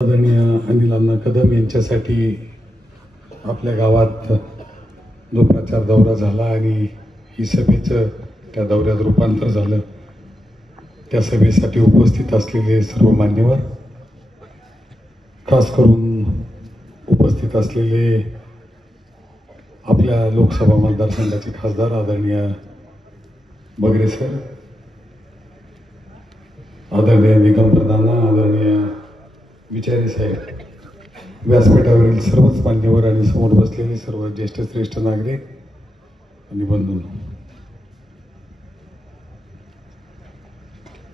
आदरणीय अनिल अण्णा कदम यांच्यासाठी आपल्या गावात जो प्रचार दौरा झाला आणि ही सभेचं त्या दौऱ्यात रूपांतर झालं, त्या सभेसाठी उपस्थित असलेले सर्व मान्यवर, खास करून उपस्थित असलेले आपल्या लोकसभा मतदारसंघाचे खासदार आदरणीय बगरे सर, आदरणीय निगम प्रधान, आदरणीय विचारी साहेब, व्यासपीठावरील सर्वच मान्यवर आणि समोर बसलेले सर्व ज्येष्ठ श्रेष्ठ नागरिक आणि बंधूंनो,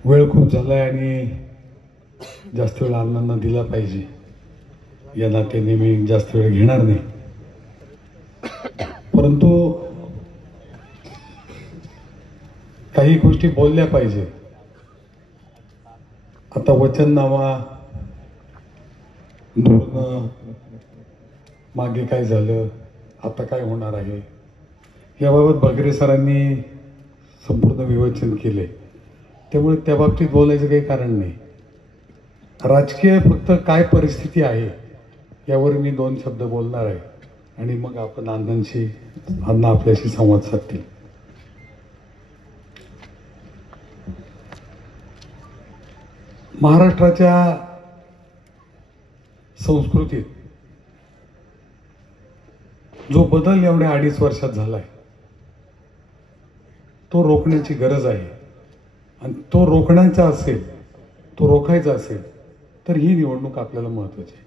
वेळ खूप झालाय आणि जास्त वेळ अण्णांना दिला पाहिजे या नात्याने मी जास्त वेळ घेणार नाही. परंतु काही गोष्टी बोलल्या पाहिजे. आता वचननामा धोरण मागे काय झालं, आता काय होणार आहे याबाबत बगरे सरांनी संपूर्ण विवेचन केले. त्यामुळे त्या बाबतीत बोलायचं काही कारण नाही. राजकीय फक्त काय परिस्थिती आहे यावर मी दोन शब्द बोलणार आहे आणि मग आपण अण्णा आपल्याशी संवाद साधतील. महाराष्ट्राच्या संस्कृतीत जो बदल एवढ्या 2.5 वर्षात झालाय तो रोखण्याची गरज आहे. आणि तो रोखण्याचा असेल, तो रोखायचा असेल तर ही निवडणूक आपल्याला महत्त्वाची आहे.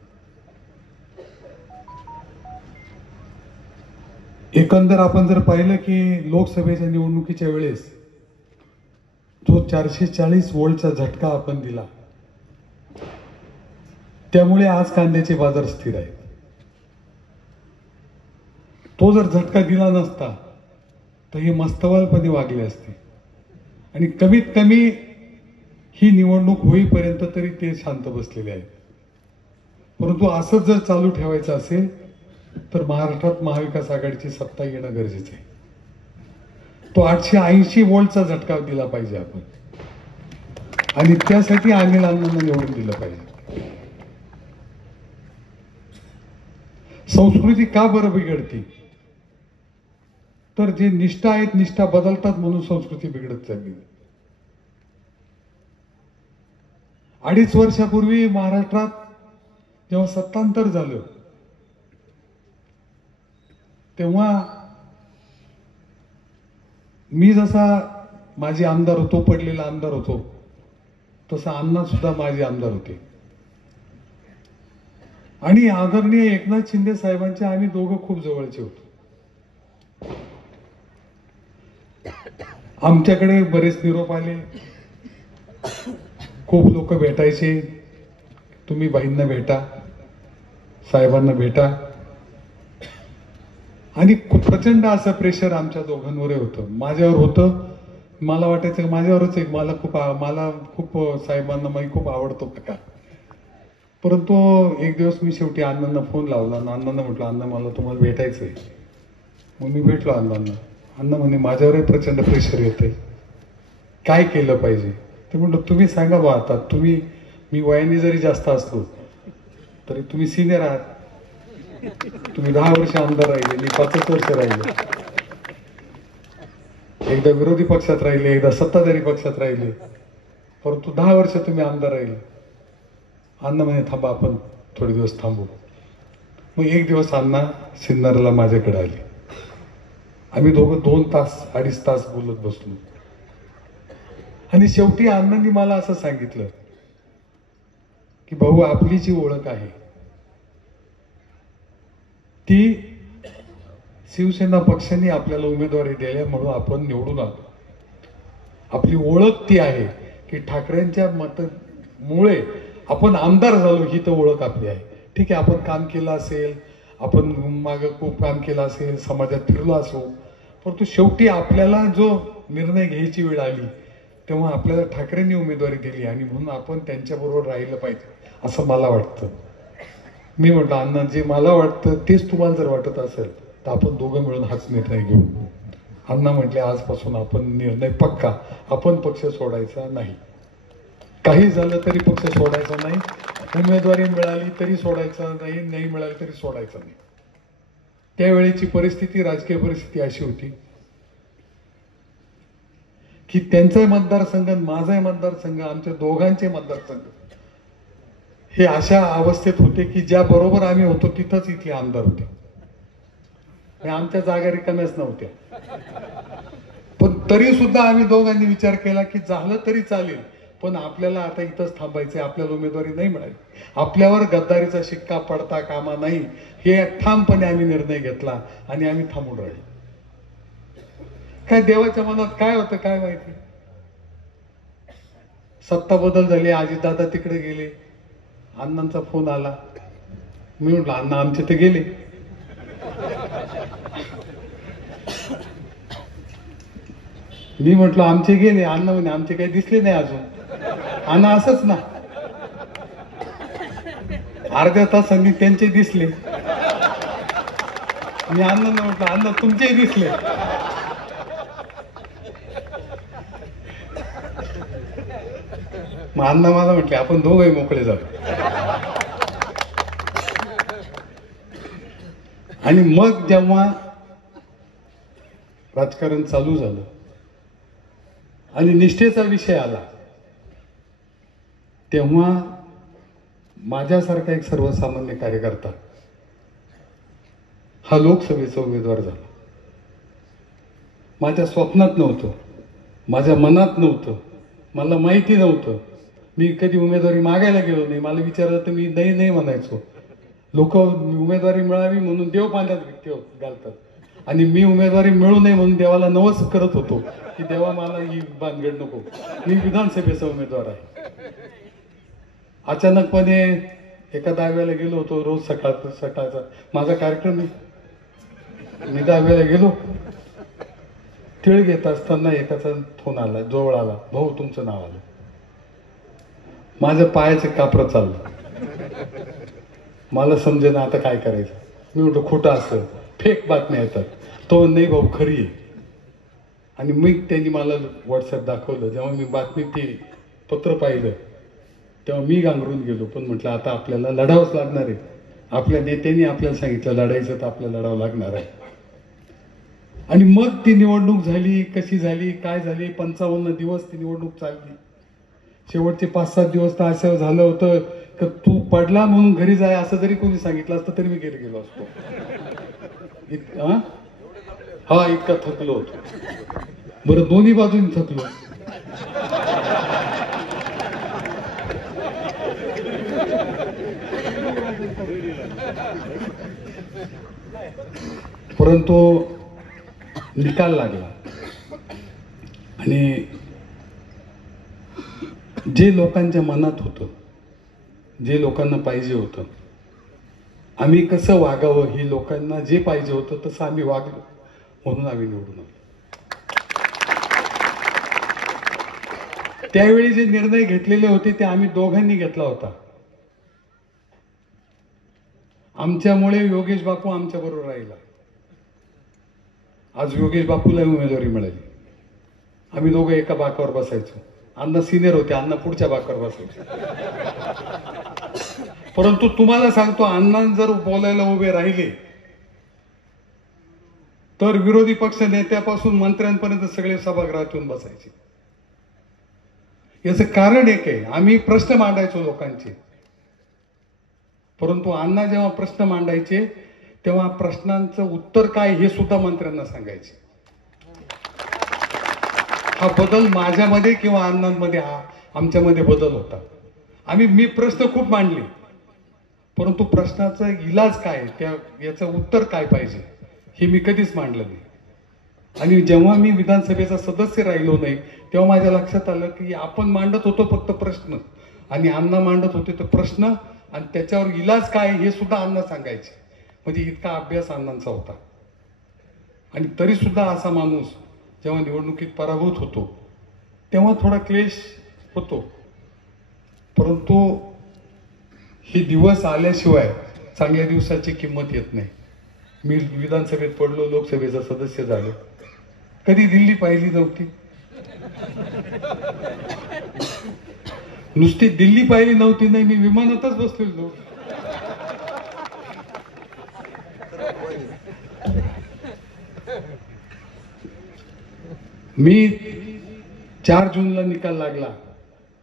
एकंदर आपण जर पाहिलं की लोकसभेच्या निवडणुकीच्या वेळेस जो 440 वोल्टचा झटका आपण दिला, त्यामुळे आज कांद्याचे बाजार स्थिर आहेत. तो जर झटका दिला नसता तर हे मस्तवालपणे वागले असते आणि कमीत कमी ही निवडणूक होईपर्यंत तरी ते शांत बसलेले आहेत. परंतु असंच जर चालू ठेवायचं असेल तर महाराष्ट्रात महाविकास आघाडीची सत्ता येणं गरजेचं आहे. तो 880 वोल्टचा झटका दिला पाहिजे आपण, आणि त्यासाठी अनिल अण्णांना निवडून दिलं पाहिजे. संस्कृती का बरं बिघडते, तर जे निष्ठा आहेत निष्ठा बदलतात म्हणून संस्कृती बिघडत चालली. 2.5 वर्षापूर्वी महाराष्ट्रात जेव्हा सत्तांतर झालं तेव्हा मी जसा माझे आमदार होतो, पडलेला आमदार होतो, तसा अण्णा सुद्धा माझे आमदार होते. आणि आदरणीय एकनाथ शिंदे साहेबांचे आम्ही दोघं खूप जवळचे होतो. आमच्याकडे बरेच निरोप आले, खूप लोक भेटायचे, तुम्ही बाईंना भेटा, साहेबांना भेटा, आणि खूप प्रचंड असं प्रेशर आमच्या दोघांवर होतं, माझ्यावर होतं. मला वाटायचं माझ्यावरच एक, मला खूप साहेबांना मी खूप आवडतो का. परंतु एक दिवस मी शेवटी अण्णांना फोन लावला आणि अण्णांना म्हटलं, अण्णा मला तुम्हाला भेटायचंय. मग मी भेटलो अण्णांना. अण्णा म्हणे माझ्यावरही प्रचंड प्रेशर येतंय, काय केलं पाहिजे. ते म्हटलं तुम्ही सांगा बा. आता मी वयाने जरी जास्त असलो तरी तुम्ही सिनियर आहात. तुम्ही 10 वर्ष आमदार राहिले, मी 5 वर्ष राहिले. एकदा विरोधी पक्षात राहिले, एकदा सत्ताधारी पक्षात राहिले, परंतु 10 वर्ष तुम्ही आमदार राहिले. अण्णा म्हणे थांबा, आपण थोडे दिवस थांबू. मग एक दिवस अण्णा सिन्नरला माझ्याकडे आले. आम्ही दोघं 2 तास 2.5 तास बोलत बसलो. आणि शेवटी अण्णांनी मला असं सांगितलं की भाऊ, आपली जी ओळख आहे ती शिवसेना पक्षाने आपल्याला उमेदवारी दिल्या म्हणून आपण निवडून आलो. आपली ओळख ती आहे की ठाकरेंच्या मतामुळे आपण आमदार झालो, ही तर ओळख आपली आहे. ठीक आहे, आपण काम केलं असेल, आपण मागं खूप काम केलं असेल, समाजात फिरलो असो, परंतु शेवटी आपल्याला जो निर्णय घ्यायची वेळ आली तेव्हा आपल्याला ठाकरेंनी उमेदवारी दिली आणि म्हणून आपण त्यांच्याबरोबर राहिलं पाहिजे असं मला वाटतं. मी म्हटलं अण्णा, जे मला वाटतं तेच तुम्हाला जर वाटत असेल तर आपण दोघं मिळून हाच निर्णय घेऊ. अण्णा म्हटले आजपासून आपण निर्णय पक्का, आपण पक्ष सोडायचा नाही. काही झालं तरी पक्ष सोडायचा नाही, उमेदवारी मिळाली तरी सोडायचा नाही, नाही मिळाली तरी सोडायचा नाही. त्यावेळेची परिस्थिती, राजकीय परिस्थिती अशी होती की त्यांचा मतदारसंघ, माझाही मतदारसंघ, आमच्या दोघांचे मतदारसंघ हे अशा अवस्थेत होते की ज्या बरोबर आम्ही होतो तिथंच इथले आमदार होते. आमच्या जागा रिकाम्याच नव्हत्या. पण तरी सुद्धा आम्ही दोघांनी विचार केला की झालं तरी चालेल, पण आपल्याला आता इथंच थांबायचे, आपल्याला उमेदवारी नाही मिळाली, आपल्यावर गद्दारीचा शिक्का पडता कामा नाही, हे ठामपणे आम्ही निर्णय घेतला आणि आम्ही थांबून राहिलो. काय देवाच्या मनात काय होतं काय माहिती. सत्ता बदल झाली, अजितदादा तिकडे गेले, अण्णांचा फोन आला. मी म्हटलं अण्णा आमचे ते गेले. मी म्हटलं आमचे गेले. अण्णा म्हणे आमचे काही दिसले नाही अजून. अण्णा असंच ना, अर्ध्या तासांनी त्यांचे दिसले. मी अण्णांना म्हटलं अण्णा तुमचेही दिसले. मग अण्णा मला म्हटले आपण दोघंही मोकळे झालो. आणि मग जेव्हा राजकारण चालू झालं आणि निष्ठेचा विषय आला, तेव्हा माझ्यासारखा एक सर्वसामान्य कार्यकर्ता हा लोकसभेचा उमेदवार झाला. माझ्या स्वप्नात नव्हतं, माझ्या मनात नव्हतं, मला माहिती नव्हतं. मी कधी उमेदवारी मागायला गेलो नाही. मला विचारलं तर मी नाही नाही म्हणायचो. लोक उमेदवारी मिळावी म्हणून देव पाण्यात घालतात आणि मी उमेदवारी मिळू नये म्हणून देवाला नवस करत होतो की देवा मला ही भानगड नको, मी विधानसभेचा उमेदवार आहे. अचानकपणे एका दहाव्याला गेलो होतो. रोज सकाळचा माझा कार्यक्रम, मी दहाव्याला गेलो. तिळ घेत असताना एकाचा फोन आला, जवळ आला, भाऊ तुमचं नाव आलं. माझ्या पायाचं कापरं चाललं. मला समजेना आता काय करायचं. मी म्हटलं खोटं असं फेक बातम्या येतात. तो नाही भाऊ खरी आहे. आणि मग त्यांनी मला व्हॉट्सअप दाखवलं. जेव्हा मी बातमी ते पत्र पाहिलं तेव्हा मी गांगरून गेलो. पण म्हटलं आता आपल्याला लढावंच लागणार आहे. आपल्या नेत्यांनी आपल्याला सांगितलं लढायचं तर आपल्याला लढावं लागणार आहे. आणि मग ती निवडणूक झाली. कशी झाली, काय झाली, 55 दिवस ती निवडणूक चालली. शेवटचे 5-7 दिवस तर असं झालं होतं की तू पडला म्हणून घरी जाय असं जरी कोणी सांगितलं असतं तरी मी घरी गेलो असतो. हा इतका थकलो होतो. बरं दोन्ही बाजूनी थकलो. परंतु निकाल लागला आणि जे लोकांच्या मनात होतं, जे लोकांना पाहिजे होतं, आम्ही कसं वागावं, हे लोकांना जे पाहिजे होतं तसं आम्ही वागलो म्हणून आम्ही निवडून आलो. त्यावेळी जे निर्णय घेतलेले होते ते आम्ही दोघांनी घेतला होता. आमच्यामुळे योगेश बापू आमच्या बरोबर राहिला. आज योगेश बापूला उमेदवारी मिळाली. आम्ही दोघं एका बाकावर बसायचो. अण्णा सिनियर होते, अण्णा पुढच्या बाकावर बसायचे. परंतु तुम्हाला सांगतो, अण्णा जर बोलायला उभे राहिले तर विरोधी पक्ष नेत्यापासून मंत्र्यांपर्यंत सगळे सभागृहात येऊन बसायचे. याचं कारण एक आहे, आम्ही प्रश्न मांडायचो लोकांचे. परंतु अण्णा जेव्हा प्रश्न मांडायचे तेव्हा प्रश्नांचं उत्तर काय हे सुद्धा मंत्र्यांना सांगायचे. हा बदल माझ्यामध्ये किंवा अण्णांमध्ये, हा आमच्यामध्ये बदल होता. मी प्रश्न खूप मांडले, परंतु प्रश्नाचा इलाज काय, याचं उत्तर काय पाहिजे हे मी कधीच मांडलं नाही. आणि जेव्हा मी विधानसभेचा सदस्य राहिलो नाही तेव्हा माझ्या लक्षात आलं की आपण मांडत होतो फक्त प्रश्न आणि अण्णा मांडत होते तर प्रश्न आणि त्याच्यावर इलाज काय हे सुद्धा अण्णा सांगायचे. म्हणजे इतका अभ्यास अण्णांचा होता. आणि तरी सुद्धा असा माणूस जेव्हा निवडणुकीत पराभूत होतो तेव्हा थोडा क्लेश होतो. परंतु हे दिवस आल्याशिवाय चांगल्या दिवसाची किंमत येत नाही. मी विधानसभेत पडलो, लोकसभेचा सदस्य झालो. कधी दिल्ली पाहिली नव्हती. नुसती दिल्ली पाहिली नव्हती, नाही मी विमानातच बसलेलो. मी 4 जूनला निकाल लागला,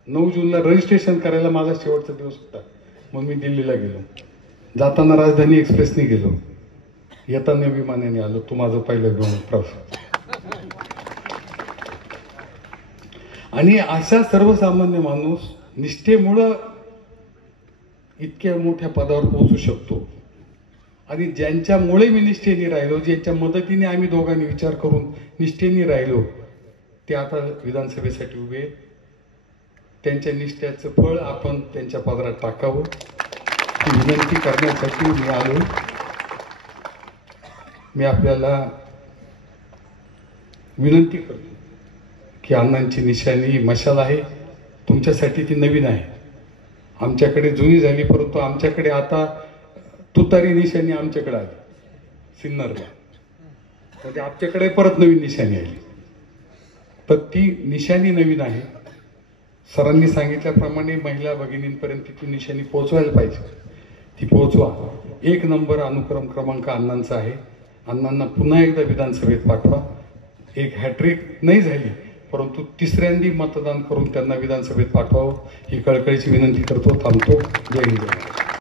9 जूनला रजिस्ट्रेशन करायला माझा शेवटचा दिवस होता. मग मी दिल्लीला गेलो. जाताना राजधानी एक्सप्रेसने गेलो, येताना विमानाने आलो. तो माझा पहिला विमान प्रवास. आणि अशा सर्वसामान्य माणूस निष्ठेमुळं इतक्या मोठ्या पदावर पोहोचू शकतो. आणि ज्यांच्यामुळे मी निष्ठेने राहिलो, ज्यांच्या मदतीने आम्ही दोघांनी विचार करून निष्ठेने राहिलो, ते आता विधानसभेसाठी उभे आहेत. त्यांच्या निष्ठेचं फळ आपण त्यांच्या पदरात टाकावं ही विनंती करण्यासाठी मी आलो. मी आपल्याला विनंती करतो की अण्णांची निशाणी मशाल आहे, तुमच्यासाठी ती नवीन आहे. आमच्याकडे जुनी झाली, परंतु आमच्याकडे आता तुतारी निशाणी आमच्याकडे आली सिन्नरला. म्हणजे आमच्याकडे परत नवीन निशाणी आली. तर ती निशाणी नवीन आहे. सरांनी सांगितल्याप्रमाणे महिला भगिनींपर्यंत ती निशाणी पोहोचवायला पाहिजे. ती पोहोचवा. 1 नंबर अनुक्रम क्रमांक अण्णांचा आहे. अण्णांना पुन्हा एकदा विधानसभेत पाठवा. एक हॅट्रिक नाही झाली, परंतु तिसऱ्यांदी मतदान करून त्यांना विधानसभेत पाठवावं ही कळकळीची विनंती करतो. थांबतो. जय हिंद.